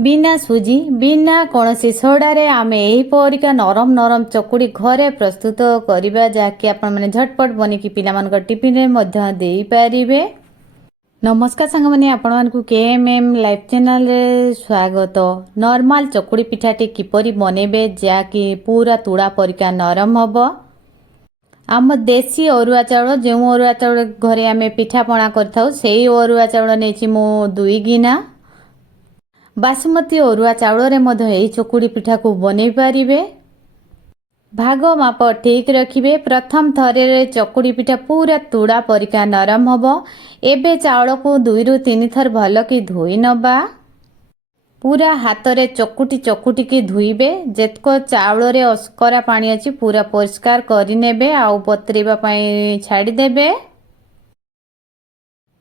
बिना सुजी बिना कौनसी सोडारे आमे एही परिका नरम नरम चकुड़ी घरे प्रस्तुत करिबा जाकि आपण माने झटपट बनिकी पिलामानक टिफिन रे मध्य देई पारिबे। नमस्कार सांग माने आपण मानकु केएमएम लाइव चैनल रे स्वागत। नॉर्मल चकुड़ी पिठाटी किपरि बनेबे जाकि पूरा तुड़ा परिका नरम हबो। आम देसी अरुआ चाउल जो अरुआ चाउल घरे आमे पिठा पणा करथाउ सेही अरुआ चाउल नेछि मो 2 गिना। बासमती अरुआ चाउल रे मध्य एही चकुड़ी पिठा को बनै पारिबे। भाग माप ठीक रखिबे। प्रथम थरे रे चकुड़ी पिठा पूरा तुड़ा परिका नरम हबो। एबे चाउल को 2 रु 3 थर भलो की धोई नबा। पूरा हाथ रे चकुटी चकुटी की धुईबे। जेतको चाउल रे अस्करा पानी अछि पूरा परिष्कार करि नेबे आउ बतरेबा पई छाडी देबे।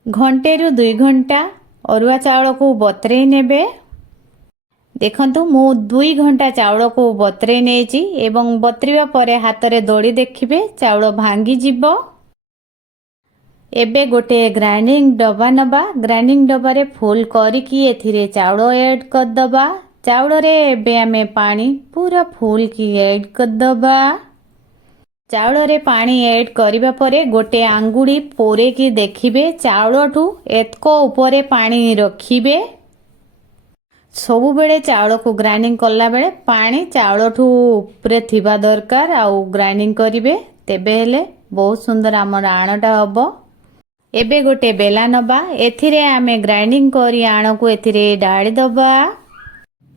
घंटे रु 2 घंटा अरुआ चाउल को बतरे नेबे। देखंतु मु 2 घंटा चाउल को बतरे नेछि एवं बतरिबा परे हाथ रे दड़ी देखिबे चाउल भांगी जिवो। एबे गोटे ग्राइंडिंग डब्बा नबा। ग्राइंडिंग डब्बा रे फुल करिकी एथिरे चाउल ऐड कर दबा। चाउल रे एबे आमे पानी पूरा फुल की ऐड कर दबा। चाउल रे पानी ऐड करिबा परे गोटे आंगुड़ी पोरे की देखिबे चाउलठू एतको ऊपरे पानी रखिबे। सबु बेले चाउल को ग्राइंडिंग करला बेले पानी चाउलठू ऊपरे थिबा दरकार आउ ग्राइंडिंग करिवे तेबे हेले बहुत सुंदर हमर आणटा हबो। एबे गोटे बेला नबा। एथिरे आमे ग्राइंडिंग करी आण को एथिरे डाळी दबा।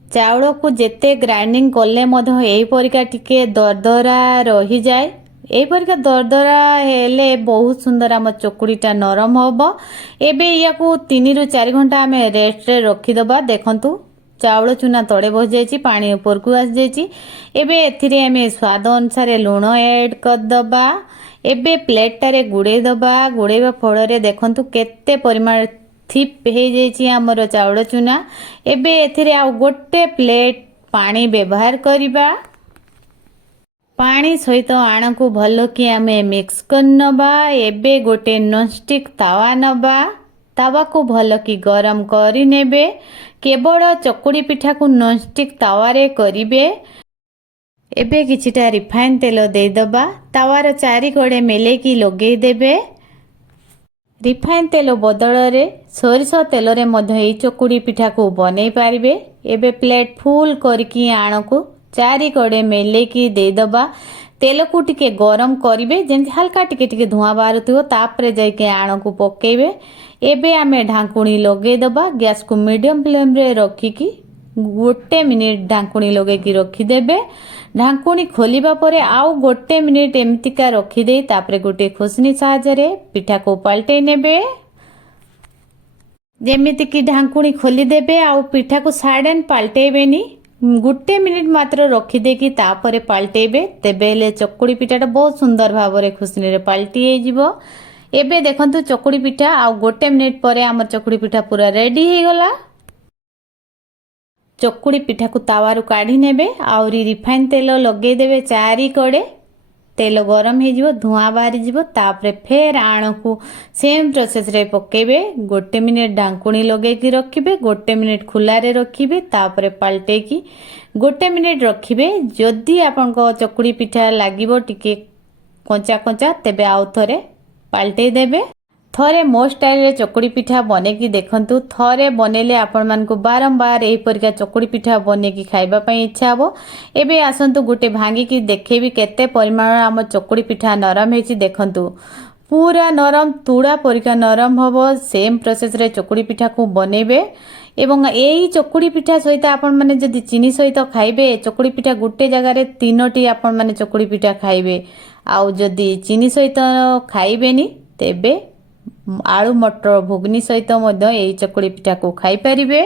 चाउल को जेते ग्राइंडिंग करले मधो एही परिका टिके दरदरा रही जाय। एही परिका दरदरा हेले बहुत सुंदर हम चकुड़ीटा नरम हबो। एबे या को 3 रु 4 घंटा आमे रेस्ट रे रखी दबा। देखंतु चाउल चूना तळे बस जायछि पानी ऊपर को आस जायछि। एबे एथिरे आमे स्वाद अनुसार लूण ऐड कर दबा। एबे प्लेट टारे गुड़े दबा। गुड़ेबा फल रे देखंतु केते परिमाण थिप हे जायछि हमर चाउल चूना। एबे एथिरे आ गोटे प्लेट पानी व्यवहार करिबा। पानी सहित आण को भलो कि आमे मिक्स कर नबा। एबे गोटे नॉनस्टिक तावा नबा। तावा को भलो कि गरम करि नेबे। केवल चकुड़ी पिठा को नॉनस्टिक तावा रे करिबे। एबे किछिटा रिफाइन तेल दे दबा। तावार चारि कोड़े मेले की लगे देबे। रिफाइन तेल बदल रे सोरिष तेल रे मध्य एई चकुड़ी पिठा को बनै पारिबे। एबे प्लेट फुल करकी आण को चारि कोड़े मेले की दे दबा। तेल को टिके गरम करिवे जेंति हल्का टिके टिके धुआं बारुथिबो तापरे जाय के आण को पकेइबे। एबे आमे ढांकुणी लगे दबा। गैस को मीडियम फ्लेम रे रखिकी गोटे मिनिट ढांकुणी लगे की रखी देबे। ढांकुणी खोलिबा परे आउ गोटे मिनिट एमतिका रखी देई तापरे गोटे खोसनी सहायता रे पिठा को पलटै नेबे। जेमिति की ढांकुणी खोली देबे आउ पिठा को साडन पलटैबेनी। गोटे मिनिट मात्र रखी देकी तापरे पलटैबे तेबे हेले चकुड़ी पिठाटा बहुत सुंदर भाबरे खुसनी रे पलटी हे जिवो। एबे देखंतु चकुड़ी पिठा आउ गोटे मिनिट परे हमर चकुड़ी पिठा पूरा रेडी हे गला। चकुड़ी पिठा को तावारु काढी नेबे आउरी रिफाइन तेल लगे देबे चारि कोड़े। तेल गरम हे जिवो धुआं बाहरी जिवो तापरे फेर आण को सेम प्रोसेस रे पकेबे। गोटे मिनिट ढांकुणी लगे की रखिबे। गोटे मिनिट खुला रे रखिबे तापरे पलटे की गोटे मिनिट रखिबे। जदि आपन को चकुड़ी पिठा लागिबो टिके कंचा कंचा तेबे आउ थरे पलटे देबे। थरे मो स्टाइल रे चकुड़ी पिठा बने की देखंतु। थरे बनेले आपण मान को बारंबार एही परिका चकुड़ी पिठा बने की खाइबा पई इच्छा हबो। एबे आसंतु गुटे भांगी की देखेबी केते परिमाण हम चकुड़ी पिठा नरम हेछि देखंतु। पूरा नरम तुड़ा परिका नरम हबो। सेम प्रोसेस रे चकुड़ी पिठा को बनेबे एवं एही चकुड़ी पिठा सहित आपण माने जदि चीनी सहित खाइबे चकुड़ी पिठा गुटे जगह रे 3टी आपण माने चकुड़ी पिठा खाइबे। आउ जदि चीनी सहित खाइबेनी तेबे आलू मटर घुगनी सहित मध्य एही चकुड़ी पिठा को खाई परिबे।